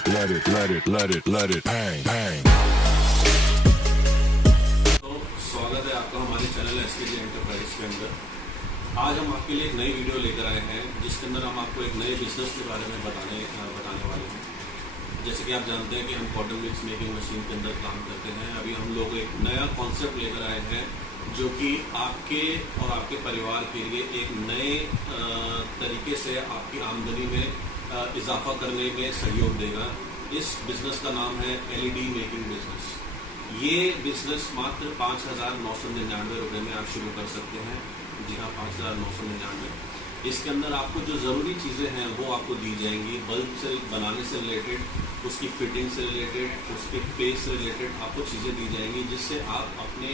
let it bang, bang. तो स्वागत है आपका हमारे चैनल एसकेजी एंटरप्राइज के अंदर। आज हम आपके लिए एक नई वीडियो लेकर आए हैं जिसके अंदर हम आपको एक नए बिजनेस के बारे में बताने वाले हैं। जैसे कि आप जानते हैं कि हम कॉटन मिक्स मेकिंग मशीन के अंदर काम करते हैं। अभी हम लोग एक नया कॉन्सेप्ट लेकर आए हैं जो कि आपके और आपके परिवार के लिए एक नए तरीके से आपकी आमदनी में इजाफा करने में सहयोग देगा। इस बिज़नेस का नाम है एलईडी मेकिंग बिजनेस। ये बिजनेस मात्र 5,999 रुपये में आप शुरू कर सकते हैं। जी हाँ, 5,999। इसके अंदर आपको जो ज़रूरी चीज़ें हैं वो आपको दी जाएंगी। बल्ब से बनाने से रिलेटेड, उसकी फिटिंग से रिलेटेड, उसके पेस से रिलेटेड आपको चीज़ें दी जाएंगी जिससे आप अपने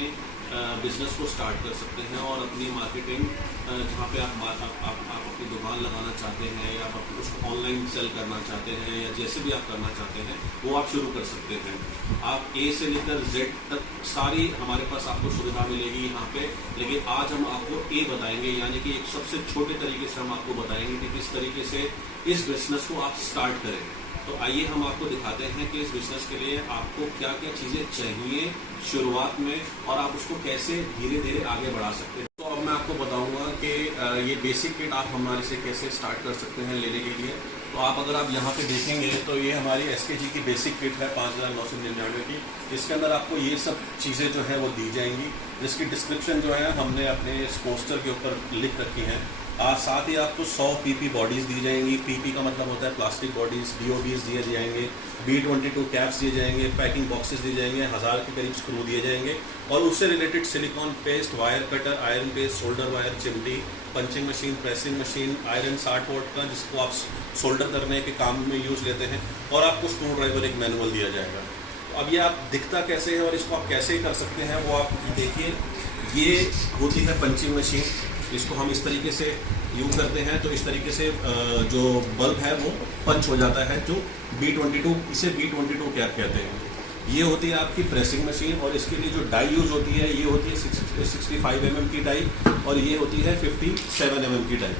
बिज़नेस को स्टार्ट कर सकते हैं और अपनी मार्केटिंग जहाँ पे आप अपनी दुकान लगाना चाहते हैं या आप उसको ऑनलाइन सेल करना चाहते हैं या जैसे भी आप करना चाहते हैं वो आप शुरू कर सकते हैं। आप ए से लेकर जेड तक सारी हमारे पास आपको सुविधा मिलेगी यहाँ पे। लेकिन आज हम आपको ए बताएंगे, यानी कि एक सबसे छोटे तरीके से हम आपको बताएंगे कि किस तरीके से इस बिज़नेस को आप स्टार्ट करें। तो आइए हम आपको दिखाते हैं कि इस बिज़नेस के लिए आपको क्या क्या चीज़ें चाहिए शुरुआत में और आप उसको कैसे धीरे धीरे आगे बढ़ा सकते हैं। तो अब मैं आपको बताऊंगा कि ये बेसिक किट आप हमारे से कैसे स्टार्ट कर सकते हैं लेने के लिए। तो आप अगर आप यहाँ पे देखेंगे तो ये हमारी एसकेजी की बेसिक किट है 5,999 की। इसके अंदर आपको ये सब चीज़ें जो है वो दी जाएंगी, जिसकी डिस्क्रिप्शन जो है हमने अपने इस पोस्टर के ऊपर लिख रखी है। साथ ही आपको 100 पीपी बॉडीज़ दी जाएंगी। पीपी का मतलब होता है प्लास्टिक बॉडीज़। डीओबीज दिए जाएंगे, B22 कैप्स दिए जाएंगे, पैकिंग बॉक्सेस दिए जाएंगे, 1000 के करीब स्क्रू दिए जाएंगे और उससे related silicon paste, wire cutter, iron paste, solder wire, चिमटी, punching machine, pressing machine, iron 60 watt का जिसको आप सोल्डर करने के काम में यूज़ लेते हैं, और आपको स्क्रू ड्राइवर एक मैनुअल दिया जाएगा। तो अब ये आप दिखता कैसे है और इसको आप कैसे कर सकते हैं वो आप देखिए। ये होती है पंचिंग मशीन, इसको हम इस तरीके से यूज़ करते हैं तो इस तरीके से जो बल्ब है वो पंच हो जाता है, जो B22, इसे B22 कैप कहते हैं। ये होती है आपकी प्रेसिंग मशीन और इसके लिए जो डाई यूज़ होती है ये होती है 65 mm की डाई और ये होती है 57 mm की डाई।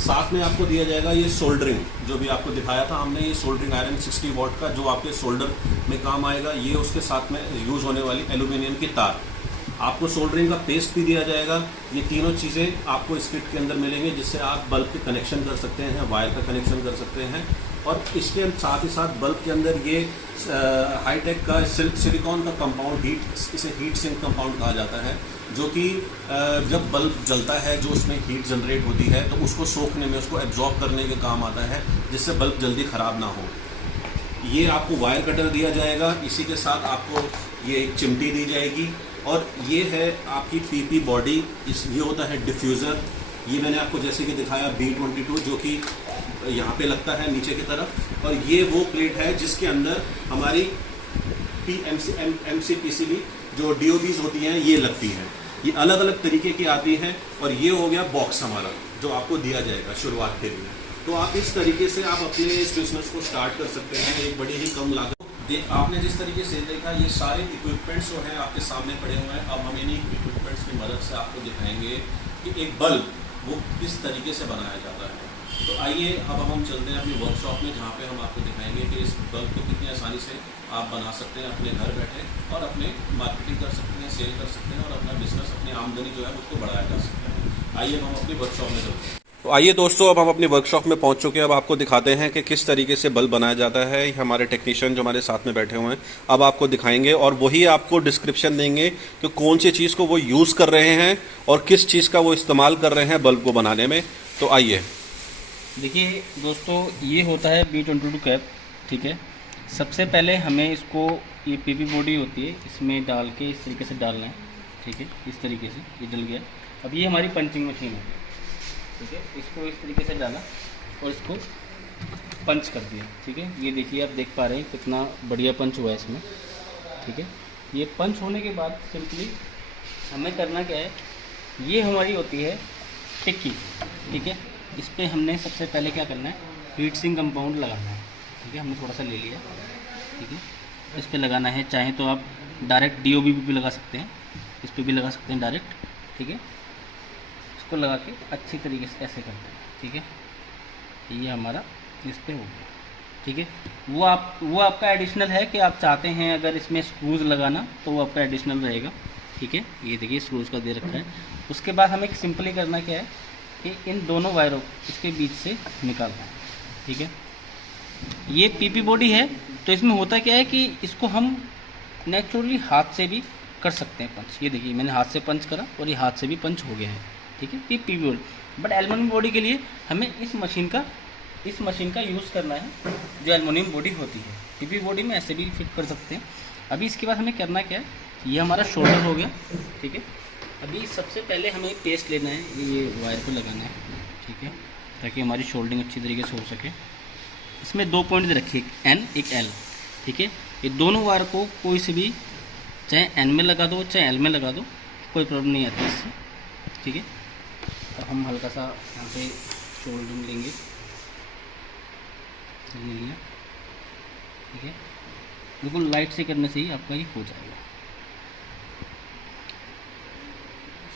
साथ में आपको दिया जाएगा ये सोल्डरिंग, जो भी आपको दिखाया था हमने, ये सोल्डरिंग आयरन 60 वॉट का जो आपके सोल्डर में काम आएगा। ये उसके साथ में यूज़ होने वाली एल्यूमिनियम की तार, आपको सोल्डरिंग का पेस्ट भी दिया जाएगा। ये तीनों चीज़ें आपको इस किट के अंदर मिलेंगे जिससे आप बल्ब के कनेक्शन कर सकते हैं, वायर का कनेक्शन कर सकते हैं। और इसके साथ ही साथ बल्ब के अंदर ये हाईटेक का सिलिकॉन का कंपाउंड, इसे हीट सिंक कंपाउंड कहा जाता है, जो कि जब बल्ब जलता है जो उसमें हीट जनरेट होती है तो उसको सोखने में, उसको एब्जॉर्ब करने के काम आता है, जिससे बल्ब जल्दी ख़राब ना हो। ये आपको वायर कटर दिया जाएगा, इसी के साथ आपको ये एक चिमटी दी जाएगी और ये है आपकी पीपी बॉडी। ये होता है डिफ्यूज़र। ये मैंने आपको जैसे कि दिखाया B22, जो कि यहाँ पे लगता है नीचे की तरफ, और ये वो प्लेट है जिसके अंदर हमारी MCPCB जो DOBs होती हैं ये लगती हैं। ये अलग अलग तरीके की आती हैं और ये हो गया बॉक्स हमारा जो आपको दिया जाएगा शुरुआत के लिए। तो आप इस तरीके से आप अपने इस बिजनेस को स्टार्ट कर सकते हैं एक बड़ी ही कम लागत। आपने जिस तरीके से देखा ये सारे इक्विपमेंट्स जो हैं आपके सामने पड़े हुए हैं। अब हम इन्हीं इक्विपमेंट्स की मदद से आपको दिखाएंगे कि एक बल्ब वो किस तरीके से बनाया जाता है। तो आइए अब हम चलते हैं अपनी वर्कशॉप में, जहाँ पे हम आपको दिखाएंगे कि इस बल्ब को कितनी आसानी से आप बना सकते हैं अपने घर बैठे और अपने मार्केटिंग कर सकते हैं, सेल कर सकते हैं और अपना बिजनेस, अपनी आमदनी जो है उसको बढ़ाया जा सकता है। आइए हम अपनी वर्कशॉप में चलते हैं। तो आइए दोस्तों, अब हम अपनी वर्कशॉप में पहुंच चुके हैं। अब आपको दिखाते हैं कि किस तरीके से बल्ब बनाया जाता है। हमारे टेक्नीशियन जो हमारे साथ में बैठे हुए हैं अब आपको दिखाएंगे और वही आपको डिस्क्रिप्शन देंगे कि कौन सी चीज़ को वो यूज़ कर रहे हैं और किस चीज़ का वो इस्तेमाल कर रहे हैं बल्ब को बनाने में। तो आइए देखिए दोस्तों, ये होता है B22 कैप, ठीक है। सबसे पहले हमें इसको, ये पीपी बॉडी होती है, इसमें डाल के इस तरीके से डालना है, ठीक है। इस तरीके से ये डल गया। अब ये हमारी पंचिंग मशीन है, ठीक है। इसको इस तरीके से डाला और इसको पंच कर दिया, ठीक है। ये देखिए, आप देख पा रहे हैं कितना बढ़िया पंच हुआ है इसमें, ठीक है। ये पंच होने के बाद सिंपली हमें करना क्या है, ये हमारी होती है टिक्की, ठीक है। इस पर हमने सबसे पहले क्या करना है, हीट सिंक कंपाउंड लगाना है, ठीक है। हमने थोड़ा सा ले लिया, ठीक है। इस पर लगाना है, चाहे तो आप डायरेक्ट DOB भी लगा सकते हैं, इस पर भी लगा सकते हैं डायरेक्ट, ठीक है। इसको लगा के अच्छी तरीके से ऐसे करते हैं, ठीक है। ये हमारा इस पर हो गया, ठीक है। वो आपका एडिशनल है कि आप चाहते हैं अगर इसमें स्क्रूज लगाना तो वो आपका एडिशनल रहेगा, ठीक है। ये देखिए स्क्रूज का दे रखा है। उसके बाद हमें सिंपली करना क्या है कि इन दोनों वायरों इसके बीच से निकालना है, ठीक है। ये पीपी बॉडी है तो इसमें होता क्या है कि इसको हम नेचुरली हाथ से भी कर सकते हैं पंच। ये देखिए मैंने हाथ से पंच करा और ये हाथ से भी पंच हो गया है, ठीक है। PP body but aluminium body के लिए हमें इस मशीन का यूज़ करना है जो एल्युमिनियम बॉडी होती है। पीपी बॉडी में ऐसे भी फिट कर सकते हैं। अभी इसके बाद हमें करना क्या है, ये हमारा शोल्डर हो गया, ठीक है। अभी सबसे पहले हमें पेस्ट लेना है, ये वायर पे लगाना है, ठीक है, ताकि हमारी शोल्डिंग अच्छी तरीके से हो सके। इसमें 2 पॉइंट रखिए, एक एन एक एल, ठीक है। ये दोनों वायर को कोई से भी चाहे एन में लगा दो चाहे एल में लगा दो, कोई प्रॉब्लम नहीं आती इससे, ठीक है। और हम हल्का सा यहाँ पे शोल्डिंग लेंगे, ले लिया, ठीक है। बिल्कुल लाइट से करने से ही आपका ये हो जाएगा।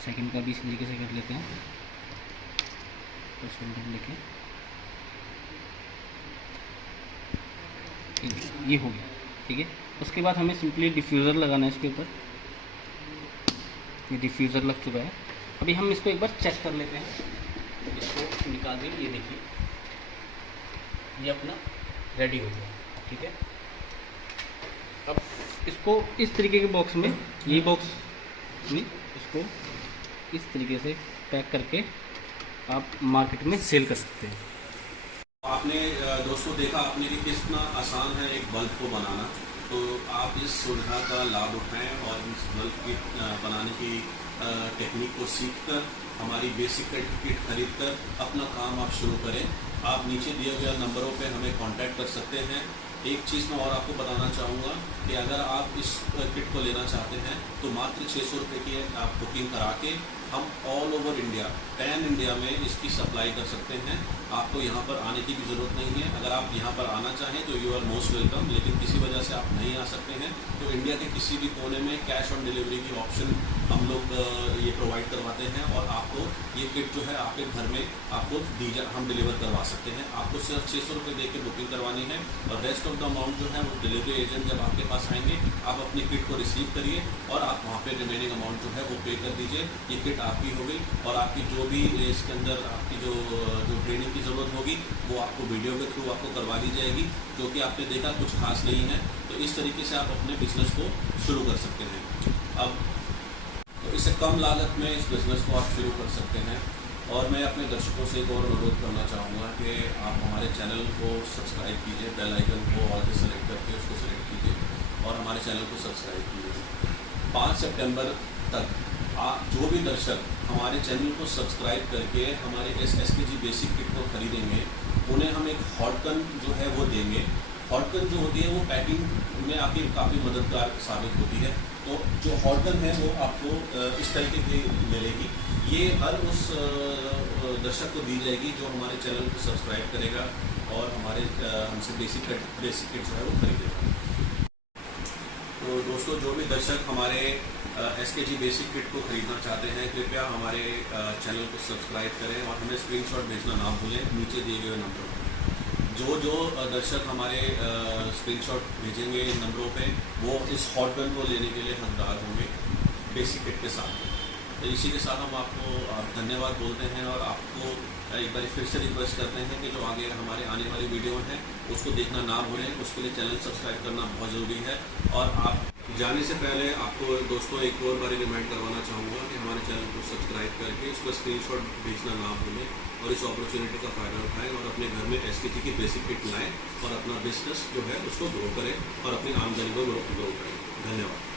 सेकंड का भी इसी तरीके से कर लेते हैं, तो शोल्डर लेके ये हो गया, ठीक है। उसके बाद हमें सिंपली डिफ्यूज़र लगाना है इसके ऊपर। ये डिफ्यूज़र लग चुका है। अभी हम इसको एक बार चेक कर लेते हैं, इसको निकाल दें। ये देखिए ये अपना रेडी हो गया, ठीक है। अब इसको इस तरीके के बॉक्स में, ये बॉक्स में इसको इस तरीके से पैक करके आप मार्केट में सेल कर सकते हैं। आपने दोस्तों देखा आपने कि कितना आसान है एक बल्ब को बनाना, तो आप इस सुविधा का लाभ उठाएं और इस बल्ब की बनाने की टेक्निक को सीखकर हमारी बेसिक किट खरीद कर अपना काम आप शुरू करें। आप नीचे दिए गए नंबरों पे हमें कांटेक्ट कर सकते हैं। एक चीज़ मैं और आपको बताना चाहूँगा कि अगर आप इस किट को लेना चाहते हैं तो मात्र 600 रुपये की आप बुकिंग करा के हम all over India, pan India में इसकी सप्लाई कर सकते हैं। आपको यहाँ पर आने की भी ज़रूरत नहीं है। अगर आप यहाँ पर आना चाहें तो यू आर मोस्ट वेलकम, लेकिन किसी वजह से आप नहीं आ सकते हैं तो इंडिया के किसी भी कोने में कैश ऑन डिलीवरी की ऑप्शन हम लोग ये प्रोवाइड करवाते हैं और आपको ये किट जो है आपके घर में आपको हम डिलीवर करवा सकते हैं। आपको सिर्फ 600 रुपये दे के बुकिंग करवानी है और रेस्ट ऑफ द अमाउंट जो है वो डिलीवरी एजेंट जब आपके पास आएंगे आप अपनी किट को रिसीव करिए और आप वहाँ पे रिमेनिंग अमाउंट जो है वो पे कर दीजिए। ये किट आपकी हो गई और आपकी जो भी इसके अंदर आपकी जो ट्रेनिंग की ज़रूरत होगी वो आपको वीडियो के थ्रू आपको करवा दी जाएगी, जो कि आपने देखा कुछ खास नहीं है। तो इस तरीके से आप अपने बिजनेस को शुरू कर सकते हैं। अब तो इससे कम लागत में इस बिज़नेस को आप शुरू कर सकते हैं। और मैं अपने दर्शकों से एक और अनुरोध करना चाहूँगा कि आप हमारे चैनल को सब्सक्राइब कीजिए, बेल आइकन को ऑल पे सेलेक्ट करके उसको सेलेक्ट कीजिए और हमारे चैनल को सब्सक्राइब कीजिए। 5 सितंबर तक आप जो भी दर्शक हमारे चैनल को सब्सक्राइब करके हमारे SKG बेसिक किट को खरीदेंगे उन्हें हम एक हॉट गन जो है वो देंगे। हॉट गन जो होती है वो पैकिंग में आपकी काफ़ी मददगार साबित होती है। तो जो हॉट गन है वो आपको इस तरीके की मिलेगी। ये हर उस दर्शक को दी जाएगी जो हमारे चैनल को सब्सक्राइब करेगा और हमारे हमसे बेसिक किट जो है वो खरीदेगा। तो दोस्तों जो भी दर्शक हमारे SKG बेसिक किट को खरीदना चाहते हैं कृपया हमारे चैनल को सब्सक्राइब करें और हमें स्क्रीनशॉट भेजना ना भूलें नीचे दिए गए नंबरों पर। जो दर्शक हमारे स्क्रीनशॉट भेजेंगे इन नंबरों पे वो इस हॉट गन को लेने के लिए हकदार होंगे बेसिक किट के साथ। तो इसी के साथ हम आपको धन्यवाद बोलते हैं और आपको एक बार फिर से रिक्वेस्ट करते हैं कि जो आगे हमारे आने वाली वीडियो हैं उसको देखना ना भूलें। उसके लिए चैनल सब्सक्राइब करना बहुत ज़रूरी है। और आप जाने से पहले आपको दोस्तों एक और बार रिमाइंड करवाना चाहूँगा कि हमारे चैनल को सब्सक्राइब करके इसको स्क्रीनशॉट भेजना ना भूलें और इस अपॉर्चुनिटी का फ़ायदा उठाएं और अपने घर में SKG की बेसिक किट लाएँ और अपना बिजनेस जो है उसको ग्रो करें और अपनी आमदनी को ग्रो करें। धन्यवाद।